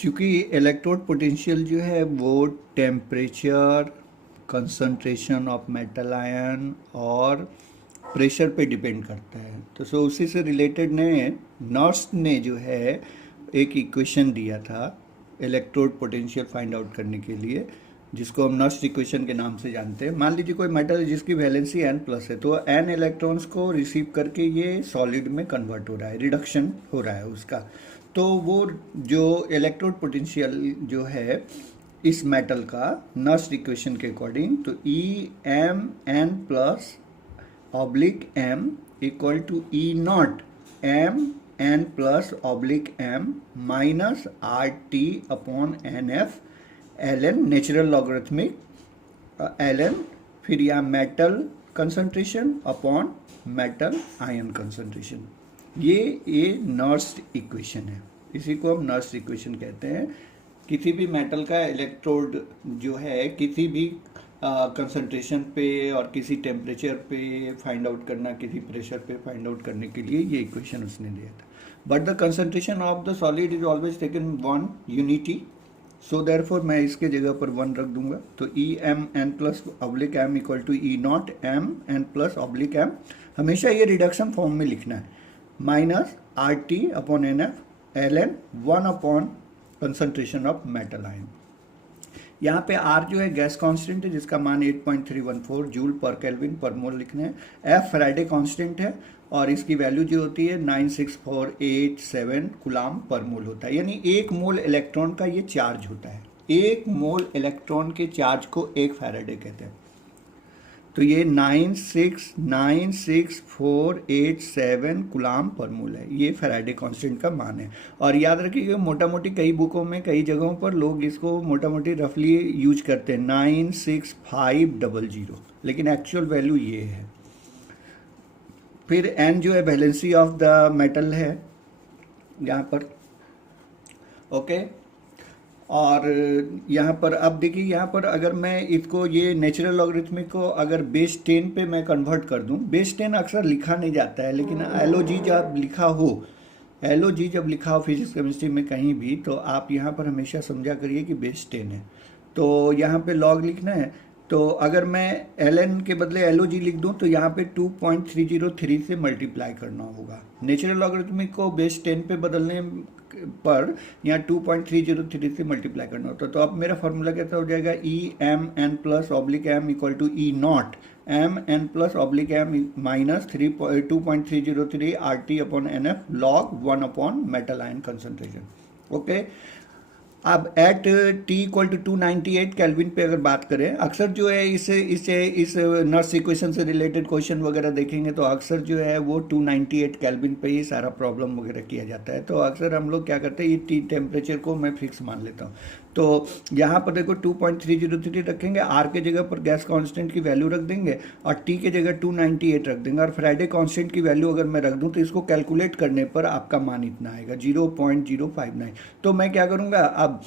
चूँकि electrode potential जो है वो temperature, concentration of metal ion और प्रेशर पे डिपेंड करता है। तो सो उसी से रिलेटेड ने नर्स ने जो है एक इक्वेशन दिया था इलेक्ट्रोड पोटेंशियल फाइंड आउट करने के लिए, जिसको हम नर्स इक्वेशन के नाम से जानते हैं। मान लीजिए कोई मेटल है जिसकी वैलेंसी n+ है, तो n इलेक्ट्रॉन्स को रिसीव करके ये सॉलिड में कन्वर्ट हो रहा है, रिडक्शन हो रहा है उसका। तो वो जो इलेक्ट्रोड पोटेंशियल जो है इस मेटल का नर्स इक्वेशन के अकॉर्डिंग, तो EmN+/m equal to E0 m n+/m -RT/NF ln natural logarithmic ln, फिर यहाँ metal concentration upon metal ion concentration. ये नर्स इक्वेशन है, इसी को हम नर्स इक्वेशन कहते हैं। किसी भी मेटल का इलेक्ट्रोड जो है किसी भी कंसंट्रेशन पे और किसी टेम्परेचर पे फाइंड आउट करना, किसी प्रेशर पे फाइंड आउट करने के लिए ये इक्वेशन उसने दिया था। But the concentration of the solid is always taken 1 unity, so therefore मैं इसके जगह पर 1 रख दूंगा। तो EmN+/m equal to E0 mN+/m, हमेशा ये रिडक्शन फॉर्म में लिखना है, -RT/NF ln 1 concentration of metal ion. यहाँ पे R जो है गैस कांस्टेंट है, जिसका मान 8.314 जूल पर केल्विन पर मोल लिखने हैं। F फैराडे कांस्टेंट है और इसकी वैल्यू जो होती है 96487 कूलाम पर मोल होता है। यानी 1 मोल इलेक्ट्रॉन का ये चार्ज होता है। 1 मोल इलेक्ट्रॉन के चार्ज को 1 फैराडे कहते हैं। तो ये 9696487 कूलाम पर मोल है, ये फैराडे कांस्टेंट का मान है। और याद रखिएगा, मोटा मोटी कई बुकों में कई जगहों पर लोग इसको मोटा मोटी रफली यूज करते हैं 96500, लेकिन एक्चुअल वैल्यू ये है। फिर n जो है वैलेंसी ऑफ द मेटल है यहाँ पर, ओके। और यहाँ पर अब देखिए, यहाँ पर अगर मैं इसको ये नेचुरल लॉगरिथमिक को अगर बेस 10 पे मैं कन्वर्ट कर दूँ, बेस 10 अक्सर लिखा नहीं जाता है, लेकिन LOG जब लिखा हो, फिजिक्स केमिस्ट्री में कहीं भी, तो आप यहाँ पर हमेशा समझा करिए कि बेस 10 है। तो यहाँ पे लॉग लिखना है, तो अगर मैं ln के बदले LOG लिख दूं तो यहाँ पे 2.303 से मल्टीप्लाई करना होगा। नेचुरल लॉगरिथमिक को बेस 10 पे बदलने पर यहाँ 2.303 से मल्टीप्लाई करना होता है। तो अब मेरा फॉर्मूला कैसा हो जाएगा, EmN+/m equal to E0 mN+/m -2.303 RT/NF log 1 metal ion concentration, okay. अब at T equal to 298 kelvin पे अगर बात करें, अक्सर जो है इस नर्स इक्वेशन से रिलेटेड क्वेश्चन वगैरह देखेंगे तो अक्सर जो है वो 298 केल्विन पे ही सारा प्रॉब्लम वगैरह किया जाता है। तो अक्सर हम लोग क्या करते हैं, ये T टेम्परेचर को मैं फिक्स मान लेता हूँ। तो यहाँ पर देखो 2.303 रखेंगे, R के जगह पर गैस कांस्टेंट की वैल्यू रख देंगे और T के जगह 298 रख देंगे, और फ्राइडे कांस्टेंट की वैल्यू अगर मैं रख दूँ तो इसको कैलकुलेट करने पर आपका मान इतना आएगा 0.059। तो मैं क्या करूँगा, अब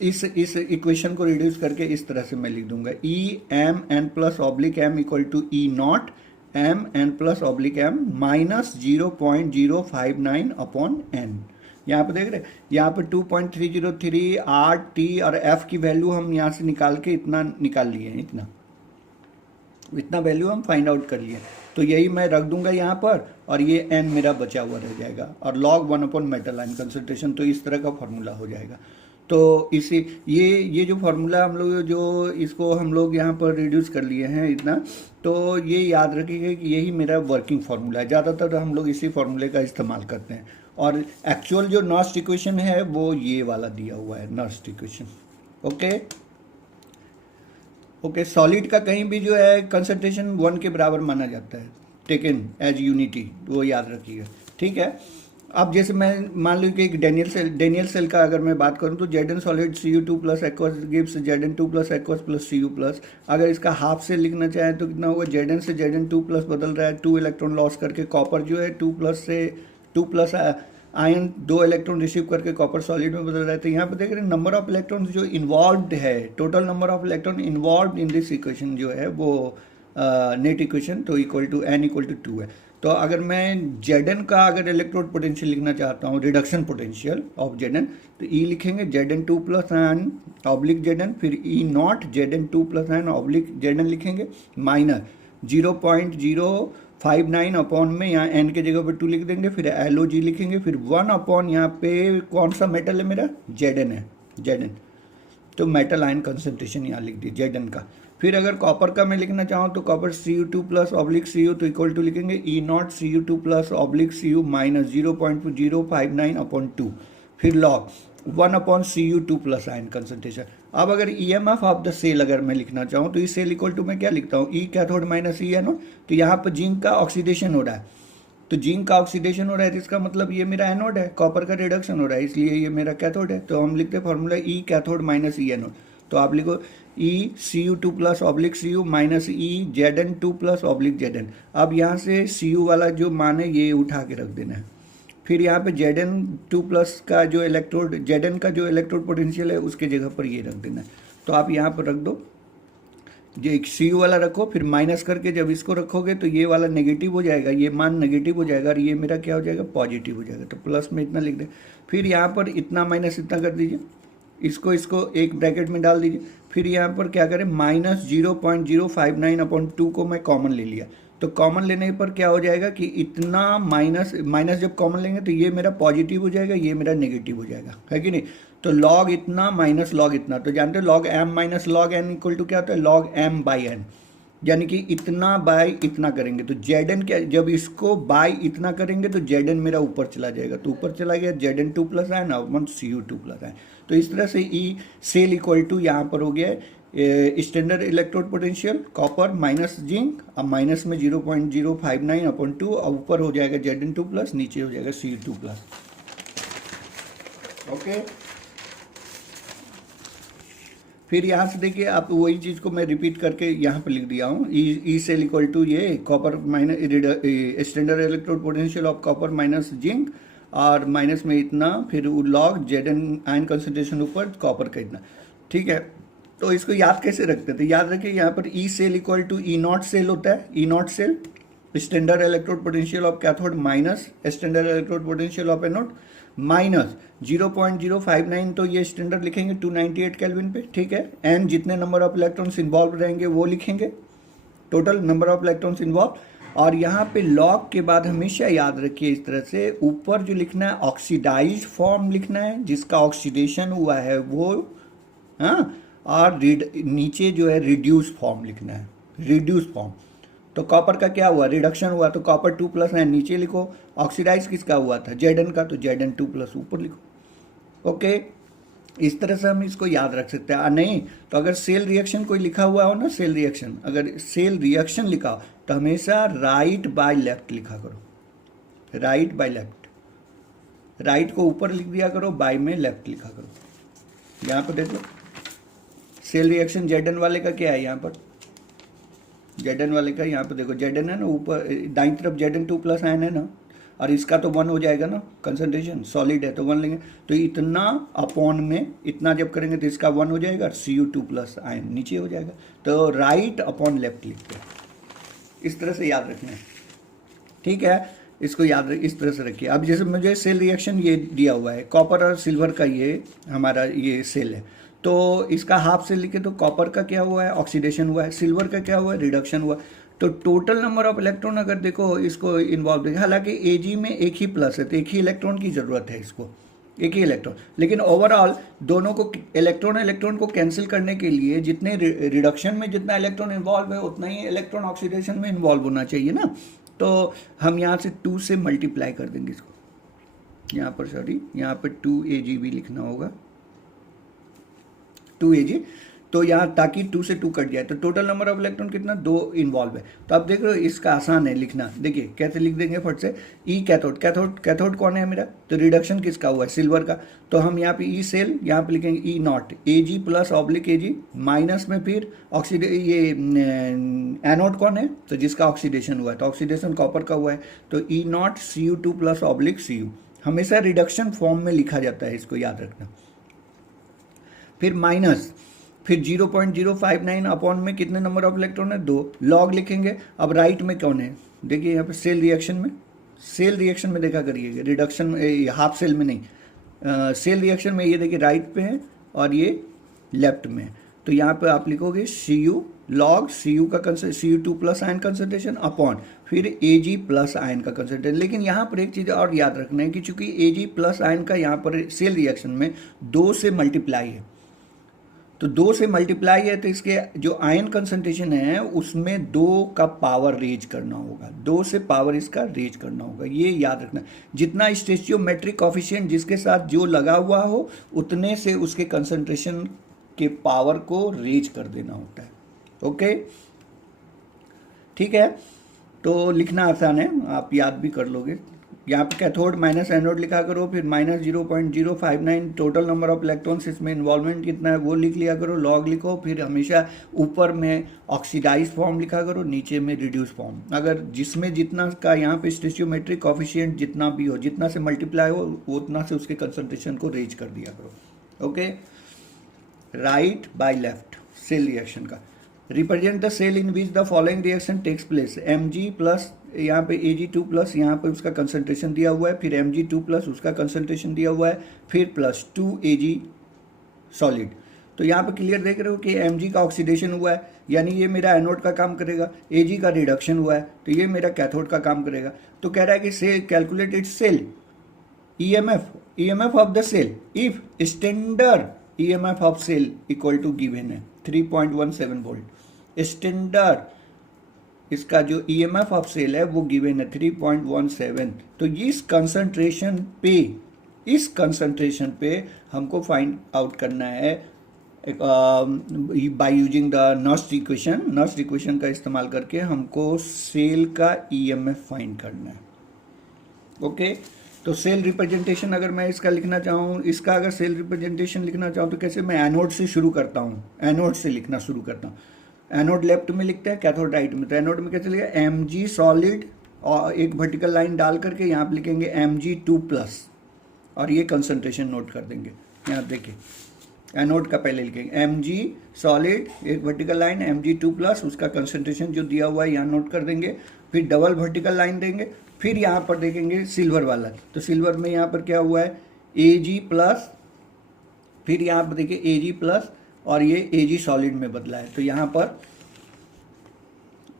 इस इक्वेशन को रिड्यूस करके इस तरह से मैं लिख दूंगा, EmN+/m equal to E0 mN+/m -0.059/n। यहाँ पे देख रहे हैं, यहाँ पे 2.303 R T और F की वैल्यू हम यहाँ से निकाल के इतना निकाल लिए हैं, इतना वैल्यू हम फाइंड आउट कर लिए। तो यही मैं रख दूंगा यहाँ पर, और ये n मेरा बचा हुआ रह जाएगा, और log 1 मेटल आयन कंसंट्रेशन। तो इस तरह का फॉर्मूला हो जाएगा। तो इसी ये जो फार्मूला हम लोग जो इसको हम लोग यहाँ पर रिड्यूस कर लिए हैं इतना, तो ये याद रखिएगा कि यही मेरा वर्किंग फार्मूला है। ज़्यादातर हम लोग इसी फार्मूले का इस्तेमाल करते हैं, और एक्चुअल जो नर्स इक्वेशन है वो ये वाला दिया हुआ है, नर्स इक्वेशन, ओके। सॉलिड का कहीं भी जो है कंसंट्रेशन 1 के बराबर माना जाता है, टेकन एज यूनिटी, वो याद रखिएगा, ठीक है। अब जैसे मैं मान लो कि एक डेनियल सेल का अगर मैं बात करूं, तो Zn solid Cu2 plus aqueous gives Zn2 plus aqueous plus Cu plus. अगर इसका हाफ से लिखना चाहें तो कितना होगा, Zn से Zn2 प्लस बदल रहा है 2 इलेक्ट्रॉन लॉस करके, कॉपर जो है 2 प्लस आयन 2 इलेक्ट्रॉन रिसीव करके कॉपर सॉलिड में बदल रहा है। तो यहाँ पे देख रहे हैं नंबर ऑफ इलेक्ट्रॉन जो इन्वॉल्व है, total number of electron involve in this equation जो है वो नेट इक्वेशन, तो equal to n equal to 2 है। तो अगर मैं Zn का अगर इलेक्ट्रोड पोटेंशियल लिखना चाहता हूँ, रिडक्शन पोटेंशियल ऑफ Zn, तो E लिखेंगे Zn2 plus ion oblique Zn, फिर E not Zn2 plus ion oblique Zn लिखेंगे, माइनस 0.059 अपॉन में यहाँ n के जगह पर 2 लिख देंगे, फिर LOG लिखेंगे, फिर 1 अपॉन यहाँ पे कौन सा मेटल है मेरा, Zn है, Zn, तो मेटल आयन कंसंट्रेशन यहाँ लिख दिए Zn का। फिर अगर कॉपर का मैं लिखना चाहूँ तो copper Cu2 plus oblique Cu तो इक्वल टू लिखेंगे E not Cu2 plus oblique Cu minus 0.059 upon 2, फिर log 1 upon Cu2 plus ion concentration. अब अगर EMF ऑफ द सेल अगर मैं लिखना चाहूँ तो इस सेल इक्वल टू मैं क्या लिखता हूँ, E cathode minus E anode. तो यहाँ पर जिंक का ऑक्सीडेशन हो रहा है, तो जिंक का ऑक्सीडेशन हो रहा है, तो इसका मतलब ये मेरा एनोड है, कॉपर का रिडक्शन हो रहा है, इसलिए ये मेरा कैथोड है। तो हम लिखते हैं formula E cathode minus E anode. तो आप लिखो E Cu2 plus oblique Cu minus E Zn2 plus oblique Zn। अब यहाँ से Cu वाला जो मान है ये उठा के रख देना है, फिर यहाँ पे Zn2 प्लस का जो इलेक्ट्रोड, Zn का जो इलेक्ट्रोड पोटेंशियल है उसके जगह पर ये रख देना है। तो आप यहाँ पर रख दो, जो एक Cu वाला रखो, फिर माइनस करके जब इसको रखोगे तो ये वाला नेगेटिव हो जाएगा, ये मान नेगेटिव हो जाएगा और ये मेरा क्या हो जाएगा, पॉजिटिव हो जाएगा। तो प्लस में इतना लिख दें, फिर यहाँ पर इतना माइनस इतना कर दीजिए, इसको एक ब्रैकेट में डाल दीजिए, फिर यहाँ पर क्या करें, माइनस 0.059 अपॉन 2 को मैं कॉमन ले लिया। तो कॉमन लेने पर क्या हो जाएगा कि इतना माइनस जब कॉमन लेंगे तो ये मेरा पॉजिटिव हो जाएगा, ये मेरा नेगेटिव हो जाएगा, है कि नहीं। तो लॉग इतना माइनस लॉग इतना, तो जानते हो log m minus log n equal to क्या होता है, लॉग m बाई n, यानी कि इतना बाय इतना करेंगे तो Zn क्या, जब इसको बाय इतना करेंगे तो Zn मेरा ऊपर चला जाएगा, तो ऊपर चला गया Zn2 plus ion upon Cu2 plus ion. तो इस तरह से E सेल इक्वल टू यहाँ पर हो गया है standard electrode potential copper minus zinc, अब माइनस में 0.059 अपॉन 2, और ऊपर हो जाएगा Zn2 प्लस, नीचे हो जाएगा Cu2 प्लस। ओके, फिर यहाँ से देखिए आप वही चीज़ को मैं रिपीट करके यहाँ पर लिख दिया हूँ, ई सेल इक्वल टू ये copper minus standard electrode potential of copper minus zinc, और माइनस में इतना, फिर लॉग Zn आयन कंसंट्रेशन ऊपर कॉपर का इतना, ठीक है। तो इसको याद कैसे रखते थे, याद रखिए यहाँ पर E cell equal to E naught cell होता है, E naught cell standard electrode potential of cathode minus standard electrode potential of anode, minus 0.059, तो ये स्टैंडर्ड लिखेंगे 298 केल्विन पे, ठीक है। एन जितने नंबर ऑफ इलेक्ट्रॉन्स इन्वॉल्व रहेंगे वो लिखेंगे, total number of electrons involve. और यहाँ पे लॉग के बाद हमेशा याद रखिए इस तरह से, ऊपर जो लिखना है ऑक्सीडाइज फॉर्म लिखना है जिसका ऑक्सीडेशन हुआ है वो, हाँ, और नीचे जो है रिड्यूस फॉर्म लिखना है, रिड्यूस फॉर्म। तो कॉपर का क्या हुआ, रिडक्शन हुआ, तो कॉपर 2 प्लस है नीचे लिखो, ऑक्सीडाइज किसका हुआ था, Zn का, तो Zn2 प्लस ऊपर लिखो। ओके, इस तरह से हम इसको याद रख सकते हैं। नहीं तो अगर सेल रिएक्शन कोई लिखा हुआ हो ना, सेल रिएक्शन, अगर सेल रिएक्शन लिखा हो तो हमेशा राइट बाय लेफ्ट लिखा करो, राइट बाय लेफ्ट, राइट को ऊपर लिख दिया करो, बाय में लेफ्ट लिखा करो। यहाँ पर देखो सेल रिएक्शन Zn वाले का क्या है, यहाँ पर Zn वाले का, यहाँ पर देखो Zn है ना, ऊपर दाईं तरफ Zn2 प्लस आयन है ना, और इसका तो 1 हो जाएगा ना, कंसंट्रेशन सॉलिड है तो 1 लेंगे, तो इतना अपॉन में इतना जब करेंगे तो इसका 1 हो जाएगा, Cu2 प्लस आयन नीचे हो जाएगा। तो राइट अपॉन लेफ्ट लिखते हैं, इस तरह से याद रखना है, ठीक है। इसको याद इस तरह से रखिए। अब जैसे मुझे सेल रिएक्शन ये दिया हुआ है, कॉपर और सिल्वर का ये हमारा ये सेल है, तो इसका हाफ सेल लिखे तो कॉपर का क्या हुआ है, ऑक्सीडेशन हुआ है, सिल्वर का क्या हुआ है, रिडक्शन हुआ। तो टोटल नंबर ऑफ इलेक्ट्रॉन अगर देखो इसको इन्वॉल्व देखिए, हालांकि Ag में एक ही प्लस है तो एक ही इलेक्ट्रॉन की ज़रूरत है इसको, एक ही इलेक्ट्रॉन, लेकिन ओवरऑल दोनों को इलेक्ट्रॉन को कैंसिल करने के लिए जितने रिडक्शन में जितना इलेक्ट्रॉन इन्वॉल्व है उतना ही इलेक्ट्रॉन ऑक्सीडेशन में इन्वॉल्व होना चाहिए ना। तो हम यहाँ से 2 से मल्टीप्लाई कर देंगे इसको, यहाँ पर सॉरी यहाँ पर 2Ag भी लिखना होगा, 2Ag, तो यहाँ ताकि 2 से 2 कट जाए, तो टोटल नंबर ऑफ इलेक्ट्रॉन कितना, 2 इन्वॉल्व है। तो आप देख रहे हो इसका आसान है लिखना, देखिए कैसे लिख देंगे फट से, ई कैथोड, कैथोड कौन है मेरा, तो रिडक्शन किसका हुआ है, सिल्वर का, तो हम यहाँ पे ई सेल यहाँ पे लिखेंगे E naught Ag plus oblique Ag, minus में फिर ये एनोड कौन है, तो जिसका ऑक्सीडेशन हुआ है, तो ऑक्सीडेशन कॉपर का हुआ है, तो E naught Cu2 plus oblique Cu, हमेशा रिडक्शन फॉर्म में लिखा जाता है, इसको याद रखना। फिर माइनस, फिर 0.059 अपॉन में कितने नंबर ऑफ इलेक्ट्रॉन है, 2, लॉग लिखेंगे। अब राइट में कौन है, देखिए यहाँ पे सेल रिएक्शन में देखा करिए, रिडक्शन हाफ सेल में नहीं, सेल रिएक्शन में ये देखिए राइट पे है और ये लेफ्ट में है। तो यहाँ पे आप लिखोगे Cu लॉग Cu का Cu2 plus ion concentration upon फिर Ag प्लस आयन का कंसंट्रेशन। लेकिन यहाँ पर एक चीज़ और याद रखना है कि चूंकि Ag प्लस आयन का यहाँ पर सेल रिएक्शन में 2 से मल्टीप्लाई है, तो 2 से मल्टीप्लाई है तो इसके जो आयन कंसंट्रेशन है उसमें 2 का पावर रेज करना होगा, 2 से पावर इसका रेज करना होगा, ये याद रखना। जितना स्टोइचियोमेट्रिक कोफिशिएंट जिसके साथ जो लगा हुआ हो उतने से उसके कंसंट्रेशन के पावर को रेज कर देना होता है। ओके, ठीक है, तो लिखना आसान है, आप याद भी कर लोगे। यहाँ पे कैथोड माइनस एनोड लिखा करो, फिर minus 0.059 total number of electrons, इसमें इन्वॉल्वमेंट कितना है वो लिख लिया करो, लॉग लिखो, फिर हमेशा ऊपर में ऑक्सीडाइज फॉर्म लिखा करो, नीचे में रिड्यूस फॉर्म। अगर जिसमें जितना का यहाँ पे स्टोइचियोमेट्रिक कोफिशिएंट जितना भी हो, जितना से मल्टीप्लाई हो उतना से उसके कंसंट्रेशन को रेज कर दिया करो। Okay, right by left cell reaction का represent the cell in which the following reaction takes place. Mg plus यहाँ पे Ag2 प्लस यहाँ पे उसका कंसंट्रेशन दिया हुआ है, फिर Mg2 प्लस उसका कंसंट्रेशन दिया हुआ है, फिर प्लस 2Ag सॉलिड। तो यहाँ पे क्लियर देख रहे हो कि Mg का ऑक्सीडेशन हुआ है, यानी ये मेरा एनोड का काम करेगा, Ag का रिडक्शन हुआ है तो ये मेरा कैथोड का काम करेगा। तो कह रहा है कि cell calculate its cell EMF of the cell if standard EMF of cell equal to given है 3.17 वोल्ट। स्टैंडर्ड इसका जो EMF ऑफ सेल है वो गिवन है 3.17। तो इस कंसंट्रेशन पे हमको फाइंड आउट करना है by using the Nernst equation का इस्तेमाल करके हमको सेल का EMF फाइंड करना है। ओके, तो सेल रिप्रेजेंटेशन अगर मैं इसका लिखना चाहूँ, इसका अगर सेल रिप्रेजेंटेशन लिखना चाहूँ तो कैसे, मैं एनोड से शुरू करता हूँ, एनोड से लिखना शुरू करता हूँ। एनोड लेफ्ट में लिखते हैं, कैथोड राइट में। तो एनोड में कैसे लिखेगा, Mg सॉलिड और एक वर्टिकल लाइन डाल करके यहाँ पे लिखेंगे Mg2 प्लस और ये कंसंट्रेशन नोट कर देंगे। यहाँ देखिए एनोड का पहले लिखेंगे Mg सॉलिड, एक वर्टिकल लाइन Mg2 प्लस, उसका कंसंट्रेशन जो दिया हुआ है यहाँ नोट कर देंगे, फिर डबल वर्टिकल लाइन देंगे, फिर यहाँ पर देखेंगे सिल्वर वाला। तो सिल्वर में यहाँ पर क्या हुआ है Ag प्लस, फिर यहाँ पर देखिए Ag प्लस और ये Ag सॉलिड में बदला है। तो यहाँ पर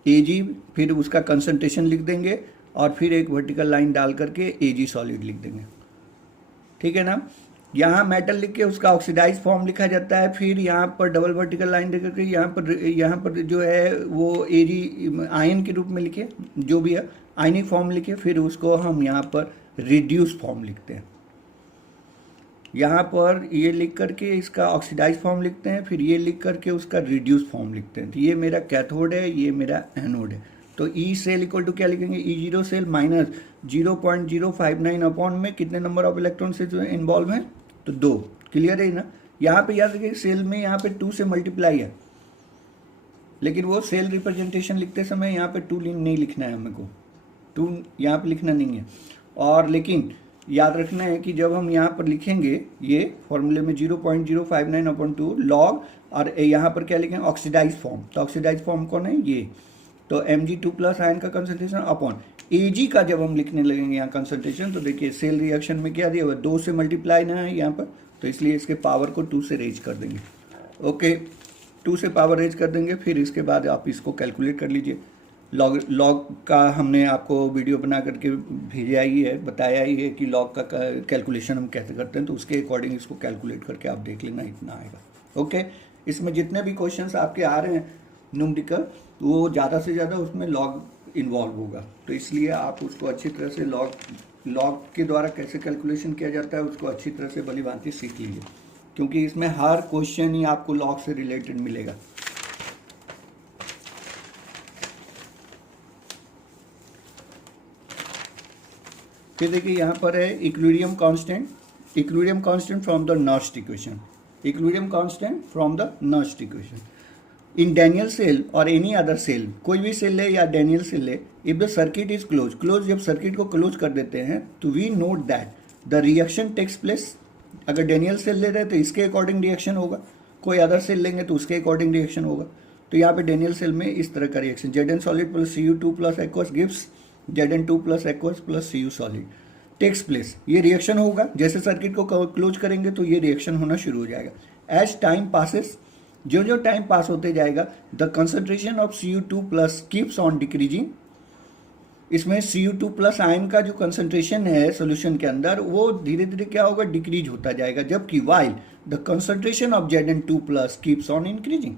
Ag फिर उसका कंसंट्रेशन लिख देंगे और फिर एक वर्टिकल लाइन डाल करके Ag सॉलिड लिख देंगे, ठीक है ना। यहाँ मेटल लिख के उसका ऑक्सीडाइज फॉर्म लिखा जाता है, फिर यहाँ पर डबल वर्टिकल लाइन दे करके यहाँ पर जो है वो Ag आयन के रूप में लिखे, जो भी है आयनिक फॉर्म लिखे, फिर उसको हम यहाँ पर रिड्यूस फॉर्म लिखते हैं। यहाँ पर ये लिख करके इसका ऑक्सीडाइज फॉर्म लिखते हैं, फिर ये लिख करके उसका रिड्यूस फॉर्म लिखते हैं। तो ये मेरा कैथोड है, ये मेरा एनोड है। तो ई सेल इक्वल टू क्या लिखेंगे, E0 सेल माइनस 0.059 अपॉन में कितने नंबर ऑफ इलेक्ट्रॉन से जो इन्वॉल्व हैं, तो 2। क्लियर है ना। यहाँ पे याद रखिए सेल में यहाँ पे 2 से मल्टीप्लाई है, लेकिन वो सेल रिप्रेजेंटेशन लिखते समय यहाँ पे 2 नहीं लिखना है, हमें को 2 यहाँ पे लिखना नहीं है। और लेकिन याद रखना है कि जब हम यहाँ पर लिखेंगे ये फॉर्मूले में 0.059 अपॉन 2 लॉग, और यहाँ पर क्या लिखेंगे ऑक्सीडाइज फॉर्म। तो ऑक्सीडाइज फॉर्म कौन है, ये। तो Mg2 प्लस आयन का कंसंट्रेशन अपॉन Ag का जब हम लिखने लगेंगे यहाँ कंसंट्रेशन, तो देखिए सेल रिएक्शन में क्या दिया हुआ है, 2 से मल्टीप्लाई ना है यहाँ पर, तो इसलिए इसके पावर को 2 से रेज कर देंगे। ओके, 2 से पावर रेज कर देंगे, फिर इसके बाद आप इसको कैलकुलेट कर लीजिए। लॉग का हमने आपको वीडियो बना करके भेजा ही है, बताया ही है कि लॉग का कैलकुलेशन हम कैसे करते हैं, तो उसके अकॉर्डिंग इसको कैलकुलेट करके आप देख लेना, इतना आएगा। ओके, इसमें जितने भी क्वेश्चंस आपके आ रहे हैं न्यूमेरिकल, वो ज़्यादा से ज़्यादा उसमें लॉग इन्वॉल्व होगा, तो इसलिए आप उसको अच्छी तरह से लॉग के द्वारा कैसे कैलकुलेशन किया जाता है उसको अच्छी तरह से भली भांति सीख लीजिए, क्योंकि इसमें हर क्वेश्चन ही आपको लॉग से रिलेटेड मिलेगा। फिर देखिए यहाँ पर है equilibrium constant from the Nernst equation, equilibrium constant from the Nernst equation in Daniell cell और एनी अदर सेल, कोई भी सेल है या डैनियल सेल है, if the circuit is close जब सर्किट को क्लोज कर देते हैं तो we note that the reaction takes place. अगर डैनियल सेल ले रहे हैं तो इसके अकॉर्डिंग रिएक्शन होगा, कोई अदर सेल लेंगे तो उसके अकॉर्डिंग रिएक्शन होगा। तो यहाँ पे डेनियल सेल में इस तरह का reaction Zn solid plus Cu2 plus aqueous gives Zn2 plus aqueous plus Cu solid takes place. ये रिएक्शन होगा, जैसे सर्किट को क्लोज करेंगे तो ये रिएक्शन होना शुरू हो जाएगा। एज टाइम पासेस, जो जो टाइम पास होते जाएगा, the concentration of Cu2 plus keeps on decreasing. इसमें Cu2 प्लस आयन का जो कंसंट्रेशन है सोल्यूशन के अंदर वो धीरे धीरे क्या होगा, डिक्रीज होता जाएगा, जबकि while the concentration of Zn2 plus keeps on increasing.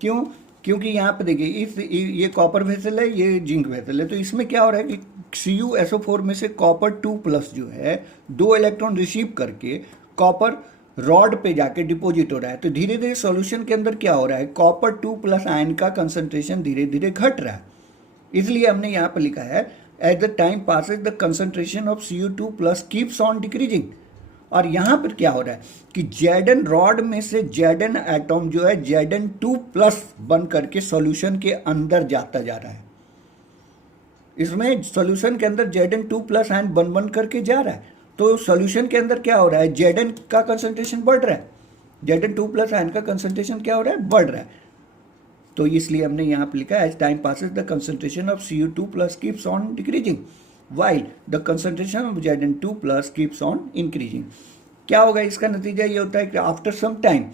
क्यों? क्योंकि यहाँ पे देखिए ये कॉपर वेसल है, ये जिंक वेसल है, तो इसमें क्या हो रहा है कि CuSO4 में से कॉपर 2 प्लस जो है 2 इलेक्ट्रॉन रिसीव करके कॉपर रॉड पे जाके डिपॉजिट हो रहा है। तो धीरे धीरे सॉल्यूशन के अंदर क्या हो रहा है, कॉपर 2 प्लस आयन का कंसंट्रेशन धीरे धीरे घट रहा है। इसलिए हमने यहाँ पर लिखा है at the time Passage the concentration of Cu2 plus keeps on decreasing. और यहाँ पर क्या हो रहा है कि Zn रॉड में से Zn एटम जो है Zn2 प्लस बन करके सॉल्यूशन के अंदर जाता जा रहा है। इसमें सॉल्यूशन के अंदर Zn2 प्लस आयन बन बन करके जा रहा है, तो सॉल्यूशन के अंदर क्या हो रहा है, Zn का कंसंट्रेशन बढ़ रहा है, Zn2 प्लस आयन का कंसंट्रेशन क्या हो रहा है, बढ़ रहा है। तो इसलिए हमने यहाँ पे लिखा है as time passes the concentration of Cu2 plus keeps on decreasing while the concentration of Zn2 plus keeps on increasing। क्या होगा, इसका नतीजा ये होता है कि after some time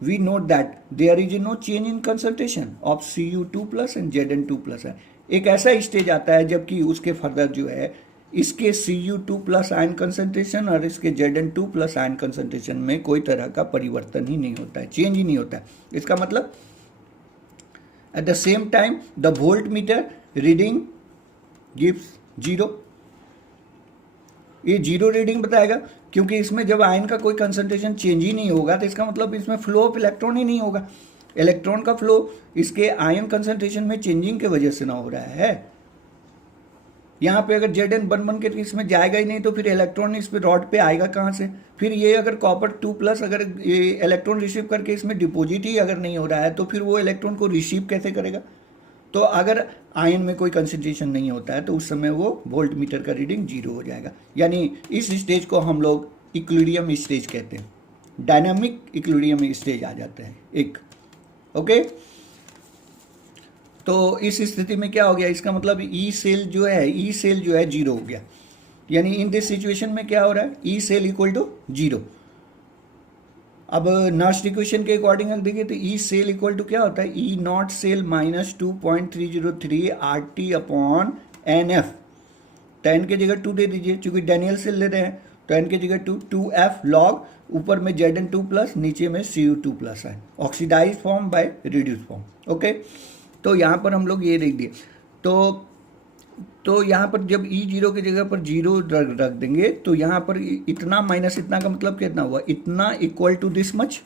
we note that there is no change in concentration of Cu2 plus and Zn2 plus है। एक ऐसा स्टेज आता है जबकि उसके फर्दर जो है इसके Cu2 प्लस आयन कंसंट्रेशन और इसके Zn2 प्लस आयन कंसंट्रेशन में कोई तरह का परिवर्तन ही नहीं होता है, चेंज ही नहीं होता है। इसका मतलब at the same time the volt meter reading gives 0। ये 0 रीडिंग बताएगा, क्योंकि इसमें जब आयन का कोई कंसंट्रेशन चेंज ही नहीं होगा तो इसका मतलब इसमें फ्लो ऑफ इलेक्ट्रॉन ही नहीं होगा। इलेक्ट्रॉन का फ्लो इसके आयन कंसंट्रेशन में चेंजिंग की वजह से ना हो रहा है। यहाँ पे अगर Zn बन के इसमें जाएगा ही नहीं तो फिर इलेक्ट्रॉन इस पे रॉड पे आएगा कहाँ से। फिर ये अगर कॉपर 2 प्लस अगर ये इलेक्ट्रॉन रिसीव करके इसमें डिपॉजिट ही अगर नहीं हो रहा है तो फिर वो इलेक्ट्रॉन को रिसीव कैसे करेगा। तो अगर आयन में कोई कंसंट्रेशन नहीं होता है तो उस समय वो वोल्ट मीटर का रीडिंग 0 हो जाएगा। यानी इस स्टेज को हम लोग इक्विलिब्रियम स्टेज कहते हैं, डायनामिक इक्विलिब्रियम स्टेज आ जाता है एक। ओके, तो इस स्थिति में क्या हो गया, इसका मतलब ई सेल जो है 0 हो गया। यानी इन दिस सिचुएशन में क्या हो रहा है, ई सेल इक्वल टू 0। अब नास्ट इक्वेशन के अकॉर्डिंग अगर देखिए तो ई सेल इक्वल टू क्या होता है, E naught cell minus 2.303 RT upon NF। तो n के जगह 2 दे दीजिए, चूंकि डेनियल सेल ले रहे हैं तो n के जगह 2F लॉग ऊपर में Zn2 प्लस नीचे में Cu2 प्लस है, oxidise form by reduce form. Okay, तो यहाँ पर हम लोग ये देख दिए। तो यहाँ पर जब E0 की जगह पर 0 रख देंगे तो यहाँ पर इतना माइनस इतना का मतलब कितना हुआ, इतना इक्वल टू दिस मच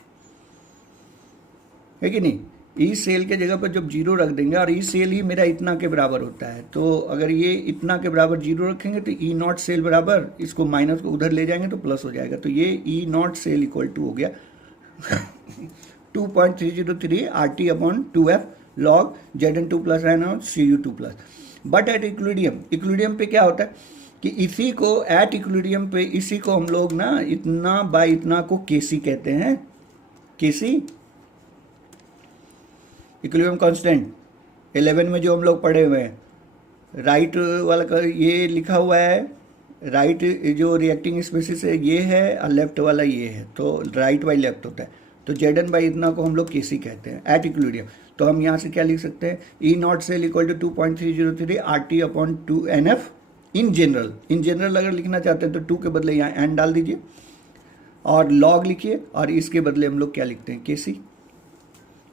है कि नहीं। ई सेल के जगह पर जब 0 रख देंगे और ई सेल ही मेरा इतना के बराबर होता है, तो अगर ये इतना के बराबर 0 रखेंगे तो ई नॉट सेल बराबर इसको माइनस को उधर ले जाएंगे तो प्लस हो जाएगा। तो ये E naught cell equal to हो गया 2.303 RT upon 2F log Zn2 plus N और Cu2 plus. But at equilibrium पे क्या होता है कि इसी को एट इक्विलिब्रियम पे इसी को हम लोग ना इतना बाय इतना को केसी कहते हैं, केसी इक्विलिब्रियम कांस्टेंट 11 में जो हम लोग पढ़े हुए हैं। राइट वाला का ये लिखा हुआ है, राइट जो रिएक्टिंग स्पेसिस है ये है और लेफ्ट वाला ये है, तो राइट बाई लेफ्ट होता है। तो Zn बाई इतना को हम लोग केसी कहते हैं एट इक्विलिब्रियम। तो हम यहाँ से क्या लिख सकते हैं, E naught cell equal to 2.303 RT upon 2NF in general अगर लिखना चाहते हैं तो 2 के बदले यहाँ n डाल दीजिए और लॉग लिखिए, और इसके बदले हम लोग क्या लिखते हैं, केसी।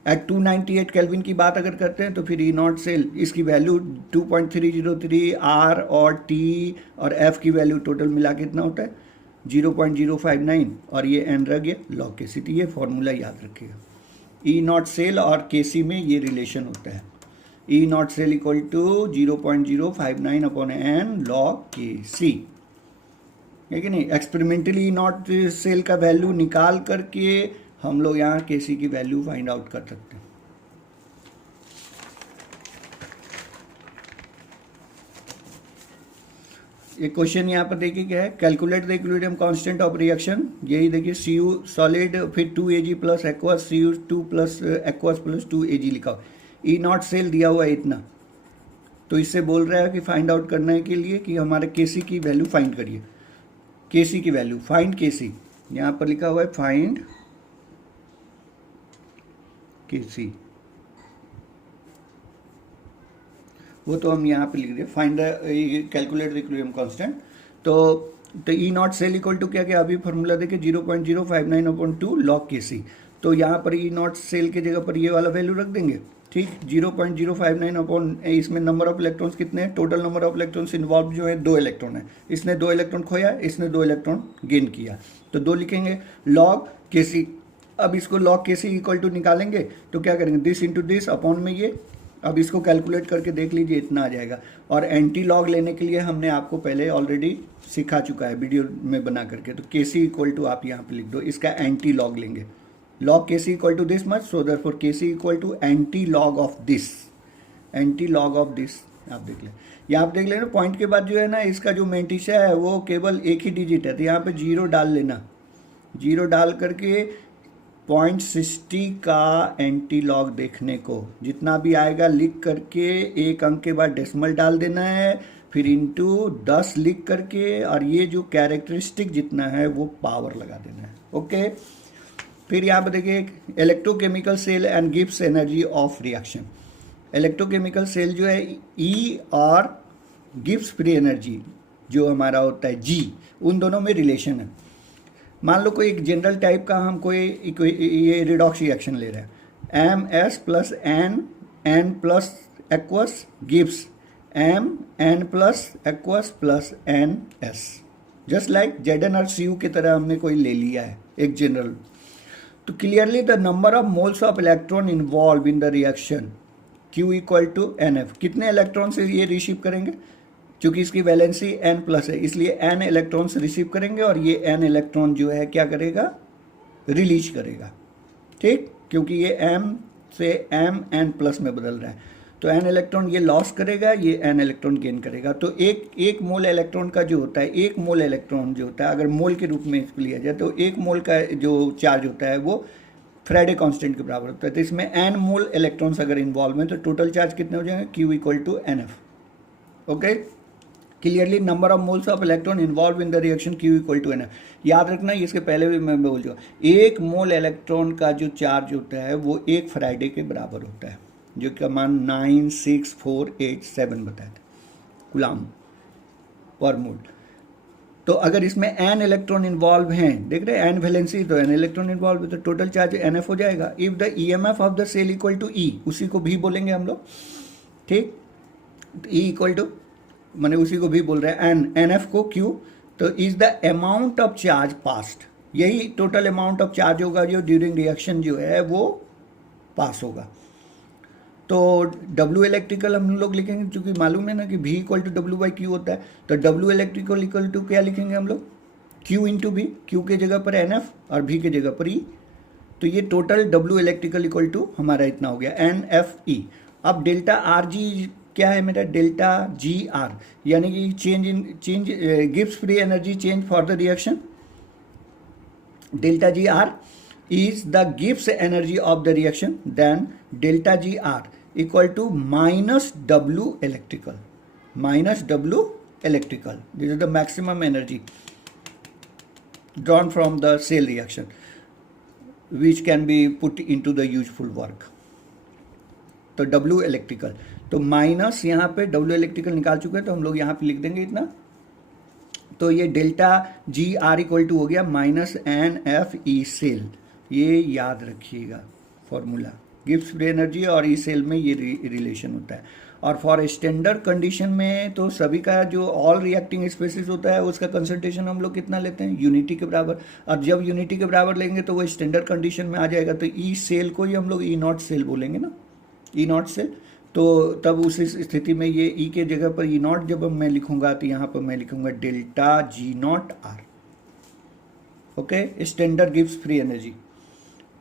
एट 298 केल्विन की बात अगर करते हैं तो फिर ई नॉट सेल इसकी वैल्यू 2.303 R और T और F की वैल्यू टोटल मिला के इतना होता है 0.059 और ये n रह गया लॉग केसी। तो ये फॉर्मूला याद रखिएगा, ई नॉट सेल और केसी में ये रिलेशन होता है, E naught cell equal to 0.059 upon n log KC, है कि नहीं। एक्सपेरिमेंटली ई नॉट सेल का वैल्यू निकाल करके हम लोग यहाँ केसी की वैल्यू फाइंड आउट कर सकते हैं। एक क्वेश्चन यहाँ पर देखिए क्या है, calculate the equilibrium constant of reaction. यही देखिए Cu सॉलिड फिर 2Ag plus aqueous Cu2 plus aqueous plus 2Ag लिखा हुआ, ई नॉट सेल दिया हुआ है इतना, तो इससे बोल रहा है कि फाइंड आउट करने के लिए कि हमारे Kc की वैल्यू फाइंड करिए। Kc की वैल्यू फाइंड Kc, यहाँ पर लिखा हुआ है फाइंड Kc, वो तो हम यहाँ पे लिख दिए find the calculate the equilibrium constant. तो E naught cell equal to क्या क्या, अभी फॉर्मूला देखिए 0.059/2 log Kc, तो यहाँ पर ई नॉट सेल की जगह पर ये वाला वैल्यू रख देंगे, ठीक। 0.059 इसमें नंबर ऑफ इलेक्ट्रॉन्स कितने हैं, total number of electrons involve जो है 2 इलेक्ट्रॉन है, इसने 2 इलेक्ट्रॉन खोया, इसने 2 इलेक्ट्रॉन गेन किया, तो 2 लिखेंगे log Kc। अब इसको log Kc इक्वल टू निकालेंगे तो क्या करेंगे, दिस इंटू दिस अपॉन में ये, अब इसको कैलकुलेट करके देख लीजिए इतना आ जाएगा। और एंटी लॉग लेने के लिए हमने आपको पहले ऑलरेडी सिखा चुका है वीडियो में बना करके, तो Kc इक्वल टू आप यहाँ पे लिख दो, इसका एंटी लॉग लेंगे, log Kc equal to this much, so therefore Kc equal to anti log of this, anti log of this. आप देख लें, यहाँ आप देख लेना पॉइंट के बाद जो है ना इसका जो मेंटिशा है वो केवल एक ही डिजिट है, तो यहाँ पे 0 डाल लेना, 0 डाल करके 0.60 का एंटी लॉग देखने को, जितना भी आएगा लिख करके एक अंक के बाद डेसिमल डाल देना है, फिर इंटू 10 लिख करके, और ये जो कैरेक्टरिस्टिक जितना है वो पावर लगा देना है। ओके, फिर यहाँ पर देखिए electrochemical cell and Gibbs energy of reaction. Electrochemical cell जो है ई और गिब्स फ्री एनर्जी जो हमारा होता है जी, उन दोनों में रिलेशन है। मान लो कोई एक जनरल टाइप का हम कोई ये रिडॉक्स रिएक्शन ले रहे हैं, MS plus N plus aqueous gives N plus aqueous plus NS, just like Zn और Cu की तरह हमने कोई ले लिया है एक जनरल। तो clearly the number of moles of electron involve in the reaction Q equal to NF, कितने इलेक्ट्रॉन से ये रिसीव करेंगे, क्योंकि इसकी वैलेंसी N प्लस है इसलिए N इलेक्ट्रॉन से रिसीव करेंगे और ये N इलेक्ट्रॉन जो है क्या करेगा, रिलीज करेगा, ठीक, क्योंकि ये M से N प्लस में बदल रहा है, तो N इलेक्ट्रॉन ये लॉस करेगा, ये N इलेक्ट्रॉन गेन करेगा। तो एक मोल इलेक्ट्रॉन का जो होता है, एक मोल इलेक्ट्रॉन जो होता है, अगर मोल के रूप में इसको लिया जाए तो एक मोल का जो चार्ज होता है वो फ्राइडे कांस्टेंट के बराबर होता है, तो इसमें N मोल इलेक्ट्रॉन्स अगर इन्वॉल्व हैं तो टोटल चार्ज कितने हो जाएंगे, Q equal to NF। Okay, clearly number of moles of electron involve in the reaction Q equal to NF। याद रखना, इसके पहले भी मैं बोल चुका, एक मोल इलेक्ट्रॉन का जो चार्ज होता है वो एक फ्राइडे के बराबर होता है, जो कि मान 96487 बताया था कूलम पर मोल। तो अगर इसमें N इलेक्ट्रॉन इन्वॉल्व हैं, देख रहे हैं N वैलेंसी, तो N इलेक्ट्रॉन इन्वॉल्व है तो टोटल चार्ज NF हो जाएगा। If the EMF of the cell equal to E, उसी को भी बोलेंगे हम लोग, ठीक, E इक्वल टू मैंने उसी को भी बोल रहे हैं NF को Q, तो is the amount of charge past, यही टोटल अमाउंट ऑफ चार्ज होगा जो ड्यूरिंग रिएक्शन जो है वो पास होगा। तो W इलेक्ट्रिकल हम लोग लिखेंगे, क्योंकि मालूम है ना कि V equal to W by Q होता है, तो W इलेक्ट्रिकल इक्वल टू क्या लिखेंगे हम लोग, Q इंटू V, Q के जगह पर NF और V के जगह पर E, तो ये total W electrical equal to हमारा इतना हो गया NFE। अब डेल्टा RG क्या है मेरा, डेल्टा GR, यानी कि change Gibbs free energy change for the reaction, delta GR is the Gibbs energy of the reaction, then delta GR equal to minus W electrical, minus W electrical. This is the maximum energy drawn from the cell reaction which can be put into the useful work. तो W electrical, तो minus यहाँ पे W electrical निकाल चुके हैं, तो हम लोग यहाँ पे लिख देंगे इतना, तो ये डेल्टा GR इक्वल टू हो गया माइनस NFE सेल, ये याद रखिएगा फॉर्मूला, गिब्स फ्री एनर्जी और ई सेल में ये रिलेशन होता है। और फॉर स्टैंडर्ड कंडीशन में तो सभी का जो ऑल रिएक्टिंग स्पेसिस होता है उसका कंसंट्रेशन हम लोग कितना लेते हैं, यूनिटी के बराबर, और जब यूनिटी के बराबर लेंगे तो वो स्टैंडर्ड कंडीशन में आ जाएगा, तो ई सेल को ही हम लोग ई नॉट सेल बोलेंगे ना, ई नॉट सेल। तो तब उस स्थिति में ये ई के जगह पर ई नॉट जब मैं लिखूंगा तो यहाँ पर मैं लिखूंगा delta G0R, okay, standard Gibbs free energy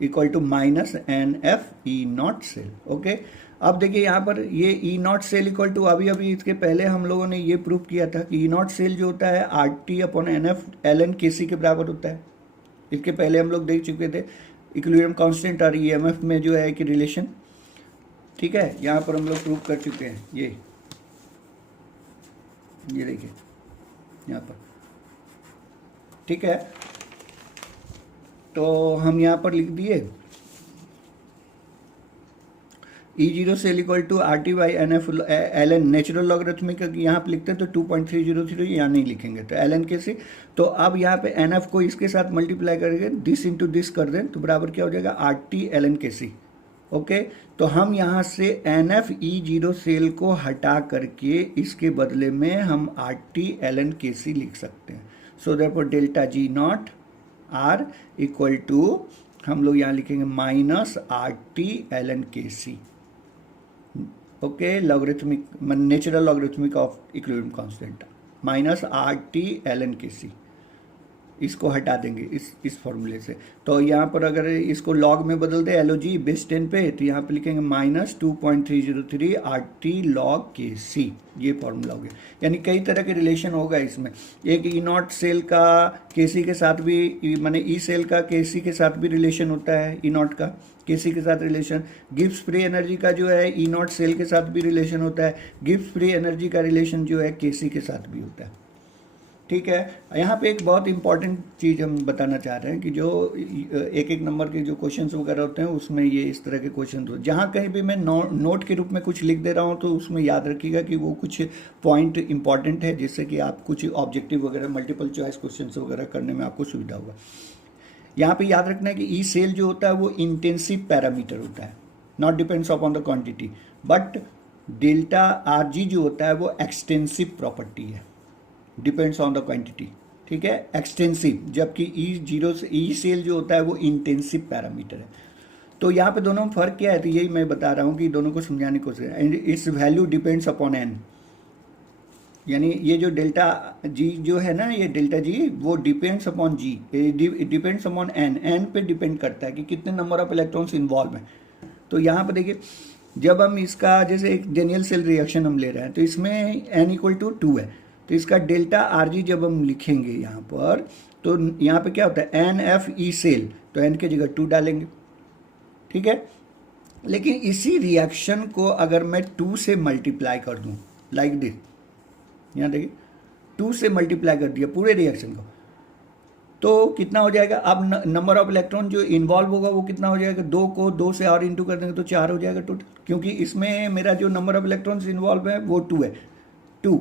equal to minus NFE naught cell, okay. अब देखिए यहाँ पर ये E naught cell equal to, अभी अभी इसके पहले हम लोगों ने ये प्रूव किया था कि ई नॉट सेल जो होता है R T upon N F L N K C के बराबर होता है। इसके पहले हम लोग देख चुके थे इक्विलिब्रियम कांस्टेंट और ई एम एफ में जो है कि रिलेशन, ठीक है, यहाँ पर हम लोग प्रूव कर चुके हैं। ये देखिए यहाँ पर, ठीक है। तो हम यहाँ पर लिख दिए E0 cell equal to R T by N F L N natural logarithmic, यहाँ पे लिखते हैं तो 2.303, यहाँ नहीं लिखेंगे तो एल एन के सी। तो अब यहाँ पे एन एफ को इसके साथ मल्टीप्लाई करके दिस इंटू दिस कर दें तो बराबर क्या हो जाएगा are T L N K C. Okay, तो हम यहाँ से एन एफ E0 सेल को हटा करके इसके बदले में हम are T L N K सी लिख सकते हैं। So therefore delta G naught R equal to हम लोग यहाँ लिखेंगे minus R T L N K C. Okay, logarithmic natural logarithmic of equilibrium constant minus R T L N K C, इसको हटा देंगे इस फॉर्मूले से। तो यहाँ पर अगर इसको लॉग में बदल दे एल ओ जी बेस 10 पे, तो यहाँ पे लिखेंगे माइनस 2.303 आर टी लॉग के सी, ये फॉर्मूला हो गया। यानी कई तरह के रिलेशन होगा इसमें, एक ई नॉट सेल का के सी के साथ भी, माने ई सेल का के सी के साथ भी रिलेशन होता है, ई नॉट का के सी के साथ रिलेशन। गिब्स फ्री एनर्जी का जो है ई नॉट सेल के साथ भी रिलेशन होता है, गिब्स फ्री एनर्जी का रिलेशन जो है के सी के साथ भी होता है, ठीक है। यहाँ पे एक बहुत इंपॉर्टेंट चीज़ हम बताना चाह रहे हैं कि जो एक एक नंबर के जो क्वेश्चंस वगैरह होते हैं उसमें ये इस तरह के क्वेश्चन होते हैं। जहाँ कहीं भी मैं नोट के रूप में कुछ लिख दे रहा हूँ तो उसमें याद रखिएगा कि वो कुछ पॉइंट इंपॉर्टेंट है, जिससे कि आप कुछ ऑब्जेक्टिव वगैरह मल्टीपल चॉइस क्वेश्चन वगैरह करने में आपको सुविधा होगा। यहाँ पे याद रखना है कि ई सेल जो होता है वो इंटेंसिव पैरामीटर होता है, not depends upon the quantity, but delta R G जो होता है वो एक्सटेंसिव प्रॉपर्टी है, डिपेंड्स ऑन द क्वांटिटी, ठीक है, एक्सटेंसिव। जबकि E0 से ई सेल जो होता है वो इंटेंसिव पैरामीटर है। तो यहाँ पे दोनों में फर्क क्या है, तो यही मैं बता रहा हूँ कि दोनों को समझाने की कोशिश, and its value depends upon N. यानी ये जो डेल्टा जी जो है ना, ये डेल्टा जी वो डिपेंड्स अपॉन जी, डिपेंड्स अपॉन एन, एन पे डिपेंड करता है कि कितने नंबर ऑफ इलेक्ट्रॉन्स इन्वॉल्व हैं। तो यहाँ पर देखिए, जब हम इसका जैसे एक डेनियल सेल रिएक्शन हम ले रहे हैं तो इसमें एन इक्वल टू 2 है, तो इसका डेल्टा आर जी जब हम लिखेंगे यहाँ पर, तो यहाँ पे क्या होता है एन एफ ई सेल, तो एन की जगह 2 डालेंगे, ठीक है। लेकिन इसी रिएक्शन को अगर मैं 2 से मल्टीप्लाई कर दूँ लाइक दिस, यहाँ देखिए 2 से मल्टीप्लाई कर दिया पूरे रिएक्शन को, तो कितना हो जाएगा, अब नंबर ऑफ इलेक्ट्रॉन जो इन्वॉल्व होगा वो कितना हो जाएगा, 2 को 2 से और इंटू कर देंगे तो 4 हो जाएगा टोटल, क्योंकि इसमें मेरा जो नंबर ऑफ इलेक्ट्रॉन्स इन्वॉल्व है वो 2 है, 2।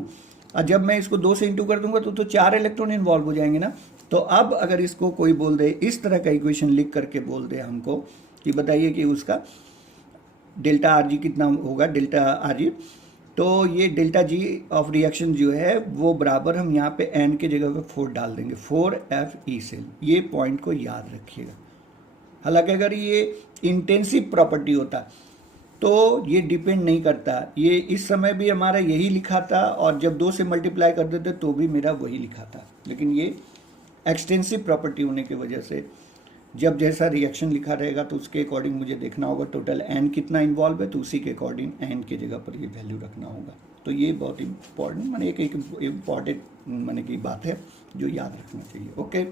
और जब मैं इसको 2 से इंटू कर दूंगा तो 4 इलेक्ट्रॉन इन्वॉल्व हो जाएंगे ना। तो अब अगर इसको कोई बोल दे, इस तरह का इक्वेशन लिख करके बोल दे हमको कि बताइए कि उसका डेल्टा आर जी कितना होगा, डेल्टा आर जी, तो ये डेल्टा जी ऑफ रिएक्शन जो है वो बराबर हम यहाँ पे एन के जगह पे 4 डाल देंगे, 4Fe सेल। ये पॉइंट को याद रखिएगा। हालांकि अगर ये इंटेंसिव प्रॉपर्टी होता तो ये डिपेंड नहीं करता, ये इस समय भी हमारा यही लिखा था और जब 2 से मल्टीप्लाई कर देते तो भी मेरा वही लिखा था, लेकिन ये एक्सटेंसिव प्रॉपर्टी होने की वजह से जब जैसा रिएक्शन लिखा रहेगा तो उसके अकॉर्डिंग मुझे देखना होगा टोटल एन कितना इन्वॉल्व है, तो उसी के अकॉर्डिंग एन के जगह पर ये वैल्यू रखना होगा। तो ये बहुत इंपॉर्टेंट माने एक इम्पॉर्टेंट माने की बात है जो याद रखना चाहिए। ओके।